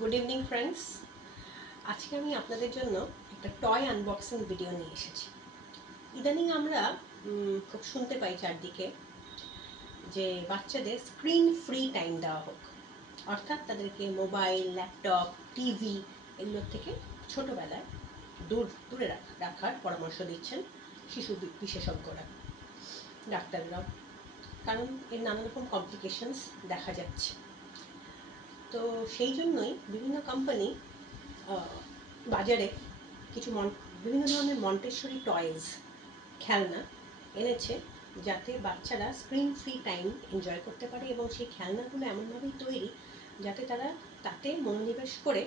Good evening friends. আজকে আমি আপনাদের জন্য একটা টয় আনবক্সিং ভিডিও নিয়ে এসেছি। ইদানিং আমরা খুব শুনতে পাই চারদিকে যে বাচ্চাদের স্ক্রিন ফ্রি টাইম দেওয়া হোক, অর্থাৎ তাদেরকে মোবাইল, ল্যাপটপ, টিভি এগুলোর থেকে ছোটোবেলায় দূরে রাখার পরামর্শ দিচ্ছেন শিশু বিশেষজ্ঞরা, ডাক্তাররাও, কারণ এর নানা রকম কমপ্লিকেশনস দেখা যাচ্ছে। তো সেই জন্যই বিভিন্ন কোম্পানি বাজারে বিভিন্ন ধরনের মন্টেসরি টয়েস, খেলনা এনেছে, যাতে বাচ্চারা স্ক্রিন ফ্রি টাইম এনজয় করতে পারে, এবং সেই খেলনাগুলো এমনভাবেই তৈরি যাতে তারা তাতে মনোনিবেশ করে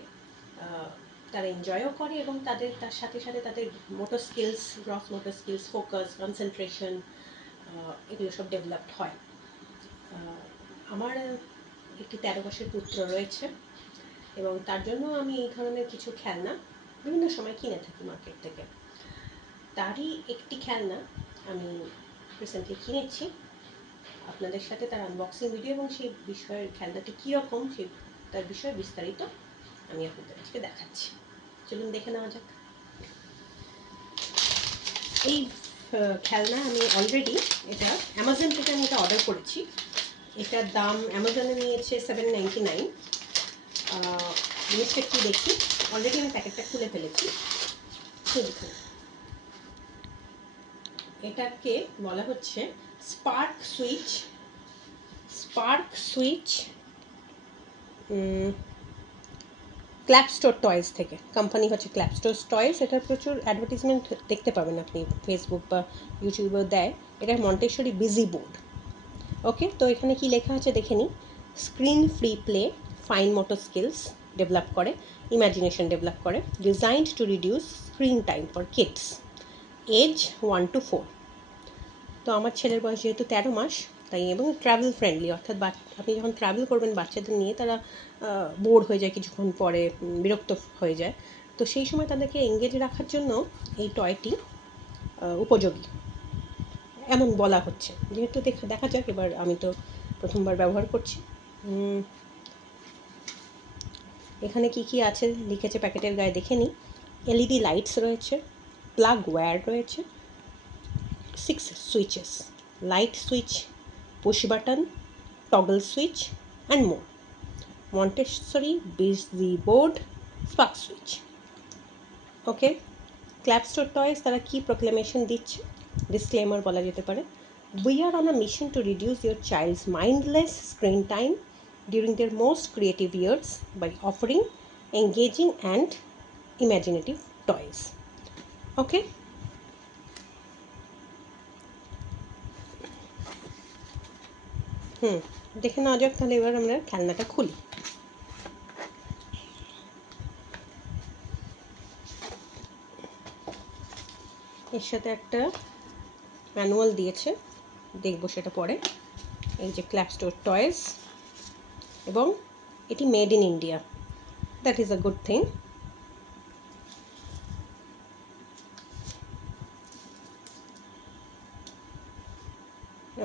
তারা এনজয়ও করে, এবং তার সাথে সাথে তাদের motor skills, gross motor skills, focus, concentration এগুলো সব ডেভেলপড হয়। আমার একটি 13 বছরের পুত্র রয়েছে, এবং তার জন্য আমি এই ধরনের কিছু খেলনা বিভিন্ন সময় কিনে থাকি মার্কেট থেকে। তারই একটি খেলনা আমি রিসেন্টলি কিনেছি। আপনাদের সাথে তার আনবক্সিং ভিডিও এবং সেই বিষয়ের খেলনাটি কীরকম তার বিষয়ে বিস্তারিত আমি আপনাদের আজকে দেখাচ্ছি। চলুন দেখে নেওয়া যাক। এই খেলনা আমি অলরেডি এটা অ্যামাজন থেকে আমি এটা অর্ডার করেছি। এটার দাম অ্যামাজনে নিয়েছে $7.99। জিনিসটা একটু দেখি। অলরেডি আমি প্যাকেটটা খুলে ফেলেছি। দেখুন, এটাকে বলা হচ্ছে স্পার্ক সুইচ ক্ল্যাপস্টোর টয়েস থেকে। কোম্পানি হচ্ছে ক্ল্যাপস্টোর টয়েস। এটার প্রচুর অ্যাডভার্টিজমেন্ট দেখতে পাবেন আপনি, ফেসবুক বা ইউটিউবেও দেয়। এটা মন্টেসরি বিজি বোর্ড। ওকে, তো এখানে কি লেখা আছে দেখে নিই। Screen free play, fine motor skills develop করে, ইমাজিনেশন ডেভেলপ করে, designed to reduce screen time for kids age 1 to 4। তো আমার ছেলের বয়স যেহেতু 13 মাস, তাই, এবং ট্রাভেল ফ্রেন্ডলি, অর্থাৎ আপনি যখন ট্রাভেল করবেন বাচ্চাদের নিয়ে, তারা বোর হয়ে যায় কিছুক্ষণ পরে, বিরক্ত হয়ে যায়। তো সেই সময় তাদেরকে এঙ্গেজ রাখার জন্য এই টয়টি উপযোগী এমন বলা হচ্ছে। যেহেতু দেখা যাক, এবার আমি তো প্রথমবার ব্যবহার করছি। এখানে কি কি আছে লিখেছে প্যাকেটের গায়ে দেখে নিই। LED লাইটস রয়েছে, প্লাগ ওয়্যার রয়েছে, 6 switches, light switch, push button, toggle switch and more. Montessori busy board, spark switch. Okay, ক্ল্যাপস্টোর toys তারা কি প্রোক্লেমেশন দিচ্ছে, ডিসক্লেমার বলা যেতে পারে। We are on a mission to reduce your child's mindless screen time during their most creative years by offering engaging and imaginative toys. Okay, দেখে নেওয়া যাক। তাহলে এবার আমরা খেলনাটা খুলি। এর সাথে একটা ম্যানুয়াল দিয়েছে, দেখবো সেটা পরে। এই যে ক্ল্যাপস্টোর টয়েস, এবং এটি made in India, that is a good thing.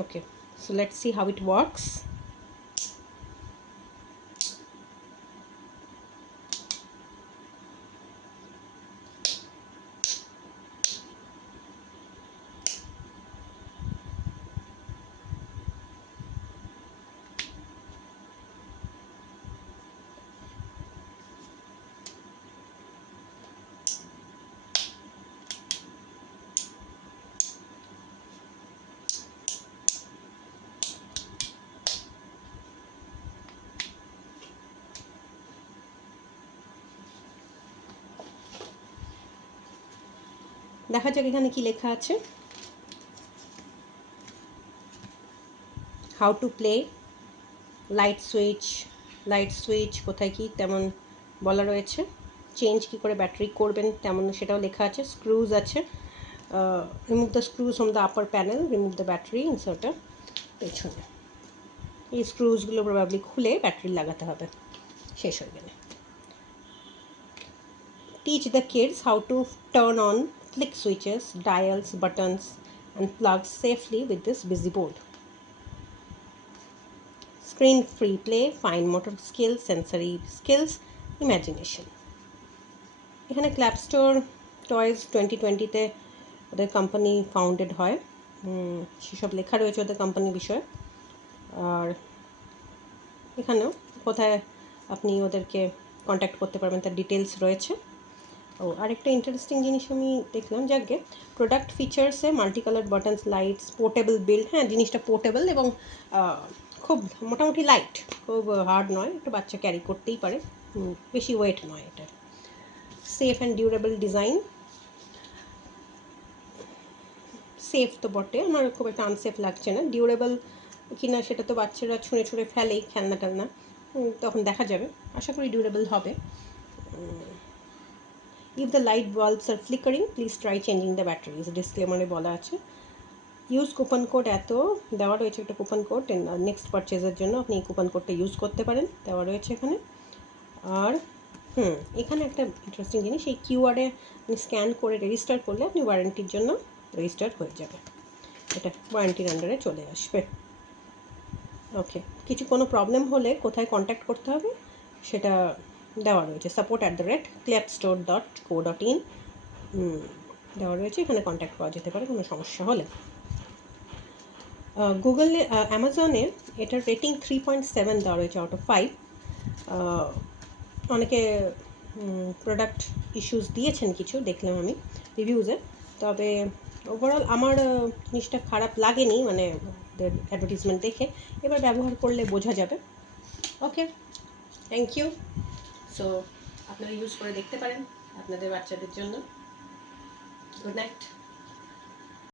Okay, so let's see how it works. দেখা যাক এখানে কি লেখা আছে। How to play, light switch কোথায় কি তেমন বলা রয়েছে। চেঞ্জ কি করে ব্যাটারি করবেন তেমন সেটাও লেখা আছে। স্ক্রুজ আছে, remove the screws from the upper panel, remove the battery inserter. পেছনে এই স্ক্রুজগুলো প্রবাবলি খুলে ব্যাটারি লাগাতে হবে শেষ হয়ে গেলে। Teach the kids how to turn on, flick switches, dials, buttons and plugs safely with this busy board. Screen free play, fine motor skills, sensory skills, imagination. এখানে clap store toys 2020-তে ওদের company founded হয়, সেসব লেখা রয়েছে ওদের কোম্পানির বিষয়ে। আর এখানেও কোথায় আপনি ওদেরকে কন্ট্যাক্ট করতে পারবেন তার ডিটেলস রয়েছে। ও আরেকটা ইন্টারেস্টিং জিনিস আমি দেখলাম, যাকে প্রোডাক্ট ফিচার্সে multi colour buttons, lights, portable build. হ্যাঁ, জিনিসটা পোর্টেবল এবং খুব মোটামুটি লাইট, খুব হার্ড নয়, একটু বাচ্চা ক্যারি করতেই পারে, বেশি ওয়েট নয় এটার। Safe and durable design. Safe তো বটে, আমার খুব একটা আনসেফ লাগছে না। ডিউরেবল কিনা সেটা তো বাচ্চারা ছুঁড়ে ছুঁড়ে ফেলেই, খেলনা টেলনা, তখন দেখা যাবে। আশা করি ডিউরেবল হবে। If the light bulbs are flickering please try changing the batteries, ডিসক্লেমারে বলা আছে। ইউজ কুপন কোড, এত দেওয়া রয়েছে একটা কুপন কোড, নেক্সট পারচেজের জন্য আপনি এই কুপন কোডটা ইউজ করতে পারেন, দেওয়া রয়েছে এখানে। আর এখানে একটা ইন্টারেস্টিং জিনিস, এই কিউআরে আপনি স্ক্যান করে রেজিস্টার করলে আপনি ওয়ারেন্টির জন্য রেজিস্টার হয়ে যাবে, এটা ওয়ারেন্টির আন্ডারে চলে আসবে। ওকে, কিছু কোনো প্রবলেম হলে কোথায় কন্ট্যাক্ট করতে হবে সেটা দেওয়া রয়েছে, support@clepstore.co.in দেওয়া রয়েছে, এখানে কন্ট্যাক্ট করা যেতে পারে কোনো সমস্যা হলে। গুগলে, অ্যামাজনে এটার রেটিং 3.7 দেওয়া রয়েছে আউট অফ 5। অনেকে প্রোডাক্ট ইস্যুস দিয়েছেন কিছু, দেখলাম আমি রিভিউজে, তবে ওভারঅল আমার জিনিসটা খারাপ লাগেনি, মানে ওদের অ্যাডভার্টিজমেন্ট দেখে। এবার ব্যবহার করলে বোঝা যাবে। ওকে, থ্যাংক ইউ। সো আপনারা ইউজ করে দেখতে পারেন আপনাদের বাচ্চাদের জন্য। Good night.